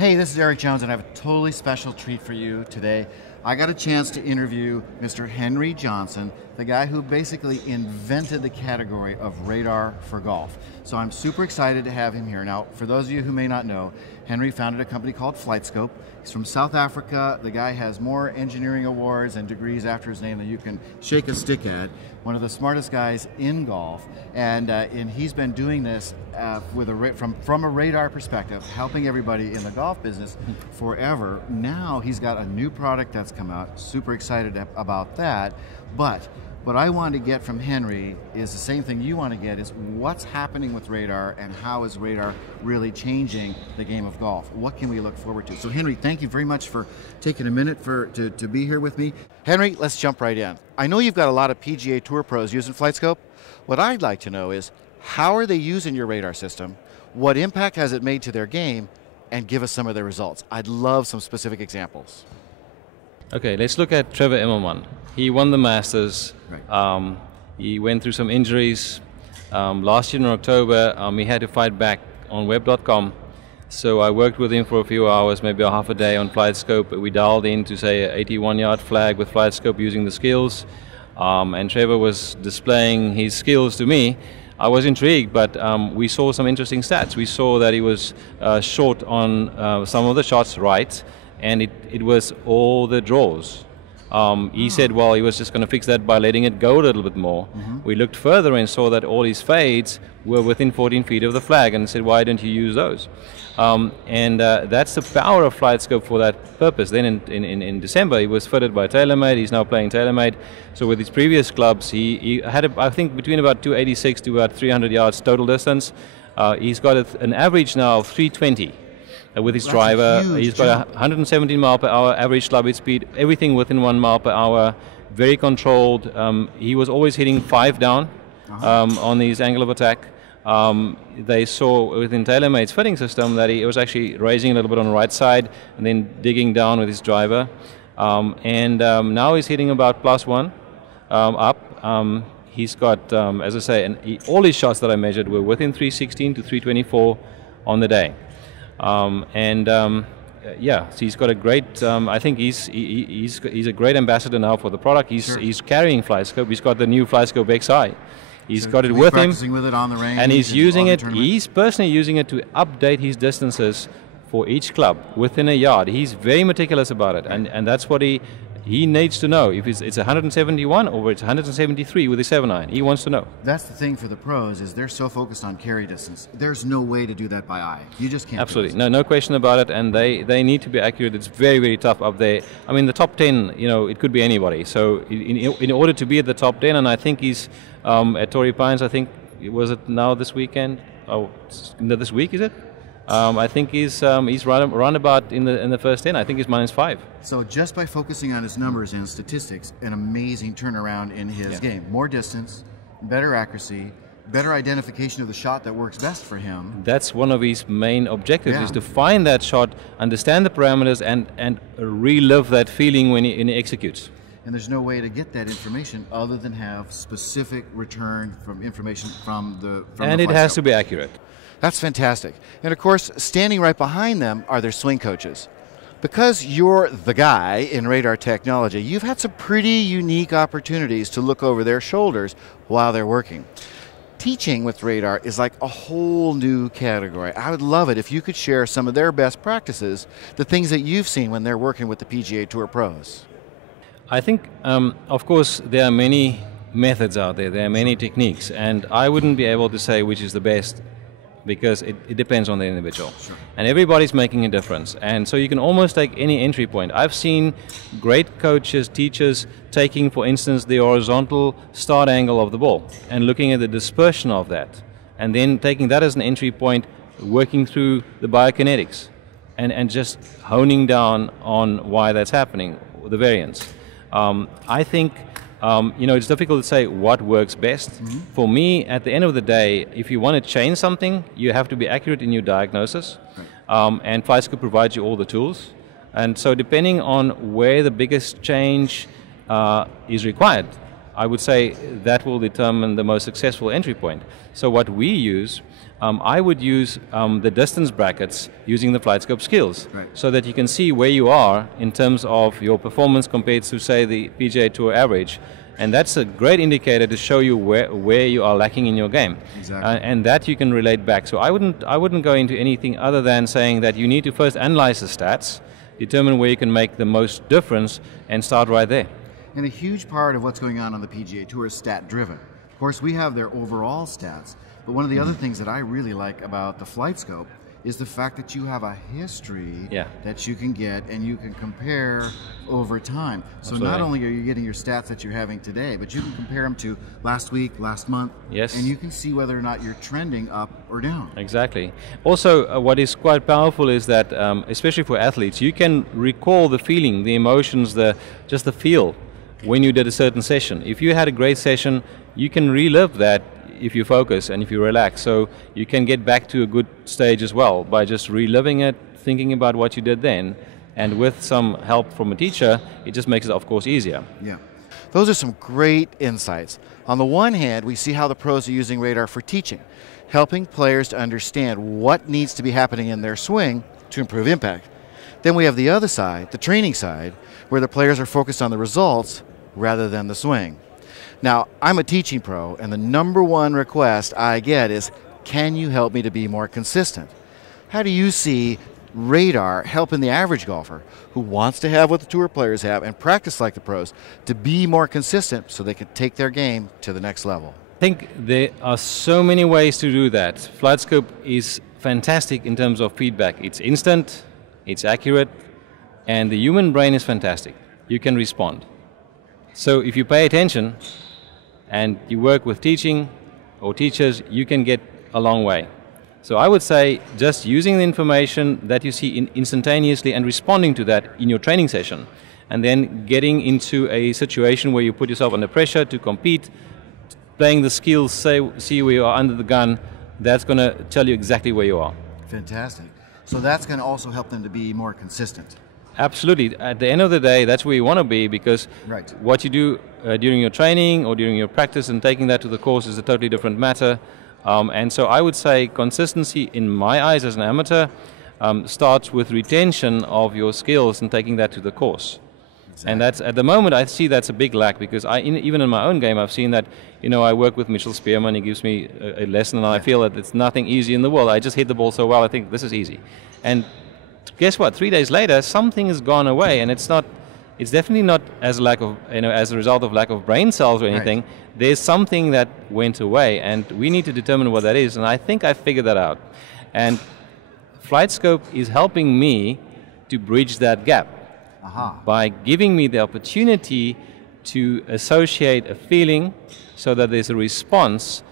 Hey, this is Henri Johnson, and I have a totally special treat for you today. I got a chance to interview Mr. Henri Johnson, the guy who basically invented the category of radar for golf. So I'm super excited to have him here. Now, for those of you who may not know, Henri founded a company called FlightScope. He's from South Africa. The guy has more engineering awards and degrees after his name than you can shake a stick at. One of the smartest guys in golf, and he's been doing this from a radar perspective, helping everybody in the golf business forever. Now he's got a new product that's come out. Super excited about that. But what I want to get from Henri is the same thing you want to get, is what's happening with radar and how is radar really changing the game of golf? What can we look forward to? So Henri, thank you very much for taking a minute to be here with me. Henri, let's jump right in. I know you've got a lot of PGA Tour pros using FlightScope. What I'd like to know is, how are they using your radar system? What impact has it made to their game? And give us some of their results. I'd love some specific examples. Okay, let's look at Trevor Immelman. He won the Masters. Right. He went through some injuries. Last year in October, he had to fight back on web.com. So I worked with him for a few hours, maybe a half a day on FlightScope. We dialed in to say an 81-yard flag with FlightScope using the skills. And Trevor was displaying his skills to me. I was intrigued, but we saw some interesting stats. We saw that he was short on some of the shots right, and it was all the draws. He said, well, he was just going to fix that by letting it go a little bit more. We looked further and saw that all his fades were within 14 feet of the flag, and said, why don't you use those? That's the power of FlightScope for that purpose. Then in December, he was fitted by TaylorMade. He's now playing TaylorMade. So with his previous clubs, he had, I think, between about 286 to about 300 yards total distance. He's got an average now of 320. With his driver, he's got 117 mile per hour average club hit speed, everything within 1 mile per hour, very controlled. He was always hitting 5 down on his angle of attack. They saw within TaylorMade's fitting system that he was actually raising a little bit on the right side and then digging down with his driver. Now he's hitting about +1 up. He's got, as I say, all his shots that I measured were within 316 to 324 on the day. Yeah, so he's got a great. I think he's a great ambassador now for the product. He's carrying FlightScope. He's got the new FlightScope XI. He's got it with him, practicing with it on the range, and he's using it. He's personally using it to update his distances for each club within a yard. He's very meticulous about it, and that's what he needs to know. If it's 171 or it's 173 with a 7-iron, he wants to know. That's the thing for the pros, is they're so focused on carry distance. There's no way to do that by eye. You just can't. Absolutely, no question about it. And they need to be accurate. It's very, very tough up there. I mean, the top 10, it could be anybody. So in order to be at the top 10, and I think he's at Torrey Pines. I think was it now this weekend? Oh, this week is it? I think he's run about in the first 10. I think he's -5. So just by focusing on his numbers and statistics, an amazing turnaround in his game. More distance, better accuracy, better identification of the shot that works best for him. That's one of his main objectives, is to find that shot, understand the parameters, and relive that feeling when he executes. And there's no way to get that information other than have specific return from information from the and it has to be accurate. That's fantastic. And of course, standing right behind them are their swing coaches. Because you're the guy in radar technology, you've had some pretty unique opportunities to look over their shoulders while they're working. Teaching with radar is like a whole new category. I would love it if you could share some of their best practices, the things that you've seen when they're working with the PGA Tour pros. I think, of course, there are many methods out there. There are many techniques, and I wouldn't be able to say which is the best, because it depends on the individual. Sure. And everybody's making a difference. And so you can almost take any entry point. I've seen great coaches, teachers, taking, for instance, the horizontal start angle of the ball and looking at the dispersion of that, and then taking that as an entry point, working through the biokinetics, and just honing down on why that's happening, the variance. I think it's difficult to say what works best. For me, at the end of the day, if you want to change something, you have to be accurate in your diagnosis. And FlightScope provides you all the tools. And so depending on where the biggest change is required, I would say that will determine the most successful entry point. So what we use, I would use the distance brackets using the FlightScope skills, right, so that you can see where you are in terms of your performance compared to, say, the PGA Tour average. And that's a great indicator to show you where you are lacking in your game. Exactly. And that you can relate back. So I wouldn't go into anything other than saying that you need to first analyze the stats, determine where you can make the most difference, and start right there. And a huge part of what's going on the PGA Tour is stat driven. Of course, we have their overall stats, but one of the other things that I really like about the FlightScope is the fact that you have a history that you can get and you can compare over time. So Absolutely. Not only are you getting your stats that you're having today, but you can compare them to last week, last month, yes, and you can see whether or not you're trending up or down. Exactly. Also, what is quite powerful is that, especially for athletes, you can recall the feeling, the emotions, just the feel when you did a certain session. If you had a great session, you can relive that if you focus and if you relax. So you can get back to a good stage as well by just reliving it, thinking about what you did then, and with some help from a teacher, it just makes it, of course, easier. Yeah. Those are some great insights. On the one hand, we see how the pros are using radar for teaching, helping players to understand what needs to be happening in their swing to improve impact. Then we have the other side, the training side, where the players are focused on the results rather than the swing. Now, I'm a teaching pro, and the #1 request I get is, can you help me to be more consistent? How do you see radar helping the average golfer who wants to have what the tour players have and practice like the pros to be more consistent so they can take their game to the next level? I think there are so many ways to do that. FlightScope is fantastic in terms of feedback. It's instant, it's accurate, and the human brain is fantastic. You can respond. So if you pay attention and you work with teaching or teachers, you can get a long way. So I would say just using the information that you see instantaneously and responding to that in your training session, and then getting into a situation where you put yourself under pressure to compete, playing the skills, see where you are under the gun, that's going to tell you exactly where you are. Fantastic. So that's going to also help them to be more consistent. Absolutely. At the end of the day, that's where you want to be, because what you do during your training or during your practice and taking that to the course is a totally different matter. And so I would say consistency, in my eyes as an amateur, starts with retention of your skills and taking that to the course. Exactly. And that's, at the moment, I see that's a big lack, because even in my own game, I've seen that, I work with Mitchell Spearman, he gives me a lesson, and I feel that it's nothing easy in the world. I just hit the ball so well, I think this is easy. And guess what? 3 days later, something has gone away, and it's definitely not as a result of lack of brain cells or anything. Right. There's something that went away, and we need to determine what that is. And I think I figured that out. And FlightScope is helping me to bridge that gap by giving me the opportunity to associate a feeling so that there's a response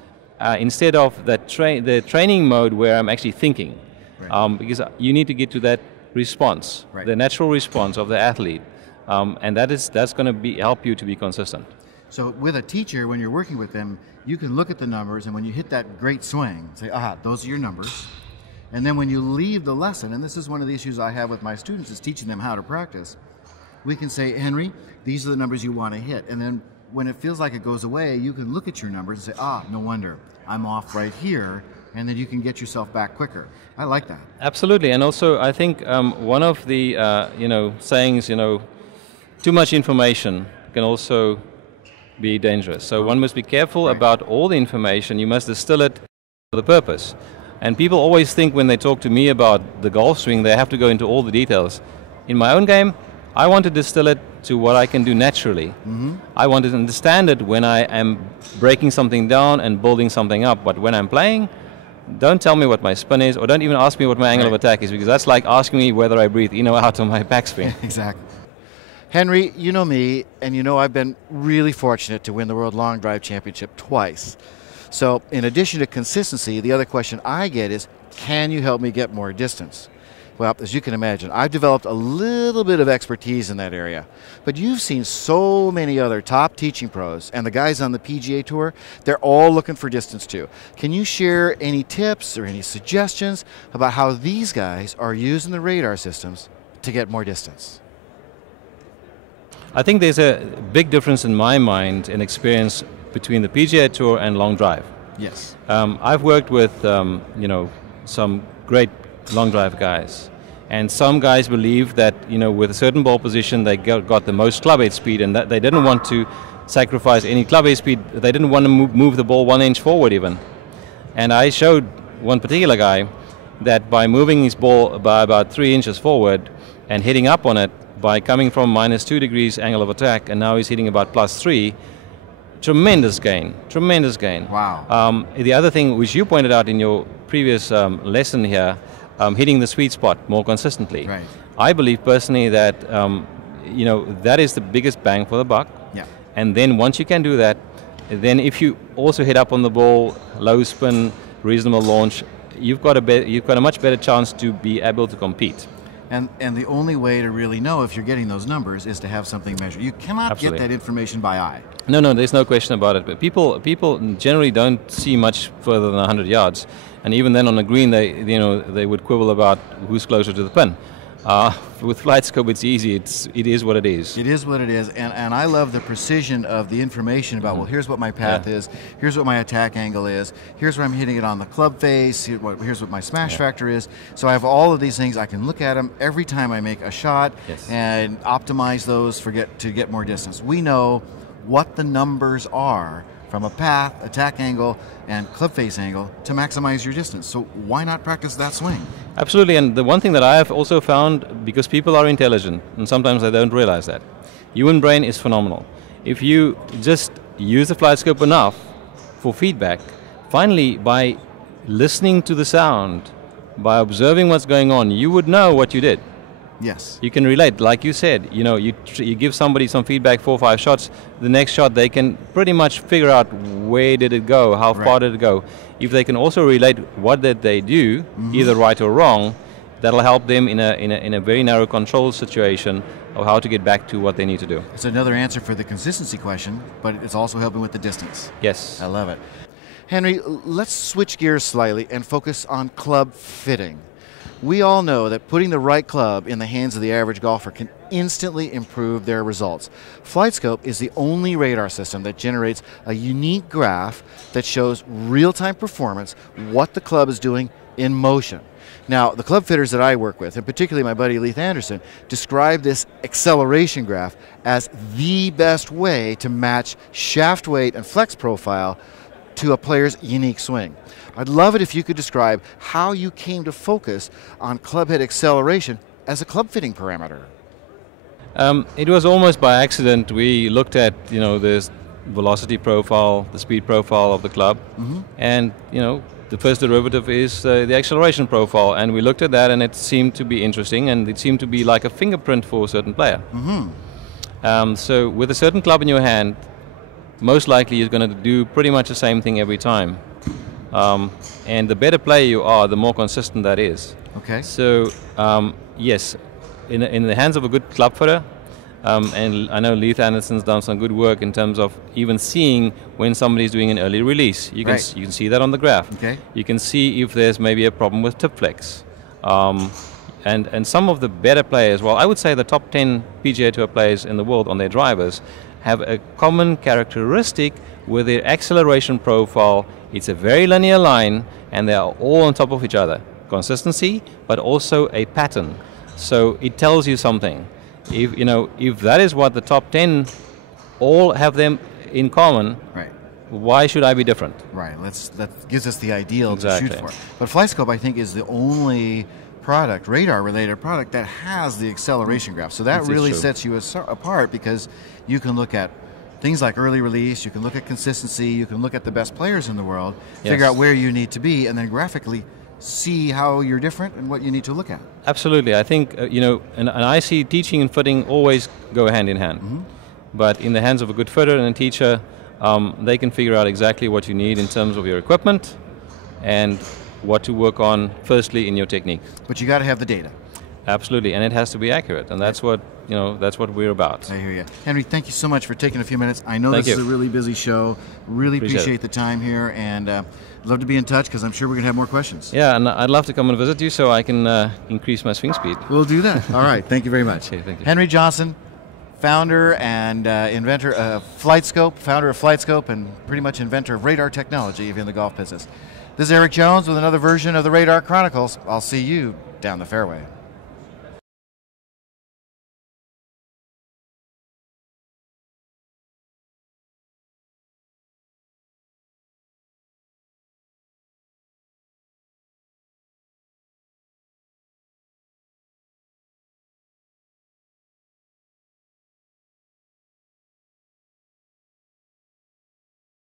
instead of the training mode where I'm actually thinking. Right. Because you need to get to that response, the natural response of the athlete, and that's going to help you to be consistent. So with a teacher, when you're working with them, you can look at the numbers, and when you hit that great swing, say, those are your numbers. And then when you leave the lesson, and this is one of the issues I have with my students, is teaching them how to practice, we can say, Henry, these are the numbers you want to hit. And then when it feels like it goes away, you can look at your numbers and say, no wonder, I'm off right here. And then you can get yourself back quicker. I like that. Absolutely. And also, I think one of the sayings, too much information can also be dangerous. So one must be careful about all the information. You must distill it for the purpose. And people always think when they talk to me about the golf swing, they have to go into all the details. In my own game, I want to distill it to what I can do naturally. Mm-hmm. I want to understand it when I am breaking something down and building something up. But when I'm playing, don't tell me what my spin is, or don't even ask me what my angle of attack is, because that's like asking me whether I breathe out on my backswing. Exactly. Henry, you know me, and I've been really fortunate to win the World Long Drive Championship twice. So in addition to consistency, the other question I get is, can you help me get more distance? Well, as you can imagine, I've developed a little bit of expertise in that area. But you've seen so many other top teaching pros, and the guys on the PGA Tour, they're all looking for distance too. Can you share any tips or any suggestions about how these guys are using the radar systems to get more distance? I think there's a big difference in my mind in experience between the PGA Tour and long drive. Yes. I've worked with some great long drive guys, and some guys believe that with a certain ball position they got the most club head speed, and that they didn't want to sacrifice any club head speed. They didn't want to move the ball 1 inch forward even. And I showed one particular guy that by moving his ball by about 3 inches forward and hitting up on it by coming from -2 degrees angle of attack, and now he's hitting about +3. Tremendous gain, tremendous gain. Wow. The other thing which you pointed out in your previous lesson here, hitting the sweet spot more consistently. Right. I believe personally that that is the biggest bang for the buck. Yeah. And then once you can do that, then if you also hit up on the ball, low spin, reasonable launch, you've got a much better chance to be able to compete. And the only way to really know if you're getting those numbers is to have something measured. You cannot Absolutely. get that information by eye. No, there's no question about it. But people generally don't see much further than 100 yards, and even then on the green, they would quibble about who's closer to the pin. With FlightScope, it's easy. It is what it is. It is what it is, and I love the precision of the information about, well, here's what my path is, here's what my attack angle is, here's where I'm hitting it on the club face, here's what my smash factor is. So I have all of these things. I can look at them every time I make a shot and optimize those to get more distance. We know what the numbers are from a path, attack angle, and club face angle to maximize your distance. So why not practice that swing? Absolutely, and the one thing that I have also found, because people are intelligent, and sometimes they don't realize that, human brain is phenomenal. If you just use the FlightScope enough for feedback, finally, by listening to the sound, by observing what's going on, you would know what you did. Yes. You can relate, like you said. You give somebody some feedback, 4 or 5 shots. The next shot, they can pretty much figure out where did it go, how far did it go. If they can also relate what did they do, either right or wrong, that'll help them in a very narrow control situation of how to get back to what they need to do. It's another answer for the consistency question, but it's also helping with the distance. Yes. I love it. Henry, let's switch gears slightly and focus on club fitting. We all know that putting the right club in the hands of the average golfer can instantly improve their results. FlightScope is the only radar system that generates a unique graph that shows real-time performance, what the club is doing in motion. Now, the club fitters that I work with, and particularly my buddy Leith Anderson, describe this acceleration graph as the best way to match shaft weight and flex profile to a player's unique swing. I'd love it if you could describe how you came to focus on club head acceleration as a club fitting parameter. It was almost by accident. We looked at this velocity profile, the speed profile of the club, and the first derivative is the acceleration profile, and we looked at that, and it seemed to be interesting, and it seemed to be like a fingerprint for a certain player. So with a certain club in your hand, most likely you're going to do pretty much the same thing every time. And the better player you are, the more consistent that is. Okay. So, yes, in the hands of a good club fitter, and I know Leith Anderson's done some good work in terms of even seeing when somebody's doing an early release. You can see that on the graph. Okay. You can see if there's maybe a problem with tip flex. And some of the better players, well, I would say the top 10 PGA Tour players in the world on their drivers have a common characteristic with their acceleration profile. It's a very linear line, and they are all on top of each other. Consistency, but also a pattern. So it tells you something. If that is what the top 10 all have them in common, why should I be different? Right. That gives us the ideal to shoot for. But FlightScope, I think, is the only product, radar-related product, that has the acceleration graph. So that really sets you apart, because you can look at things like early release, you can look at consistency, you can look at the best players in the world, figure out where you need to be, and then graphically see how you're different and what you need to look at. Absolutely. I think, and I see teaching and fitting always go hand in hand. But in the hands of a good fitter and a teacher, they can figure out exactly what you need in terms of your equipment and what to work on firstly in your technique. But you got to have the data. Absolutely, and it has to be accurate, and that's what we're about. I hear you. Henry, thank you so much for taking a few minutes. I know this is a really busy show. Really appreciate the time here, and love to be in touch, because I'm sure we're going to have more questions. Yeah, and I'd love to come and visit you so I can increase my swing speed. We'll do that. All right, thank you very much. Okay, thank you. Henri Johnson, founder and inventor of FlightScope, founder of FlightScope, and pretty much inventor of radar technology in the golf business. This is Eric Jones with another version of the Radar Chronicles. I'll see you down the fairway.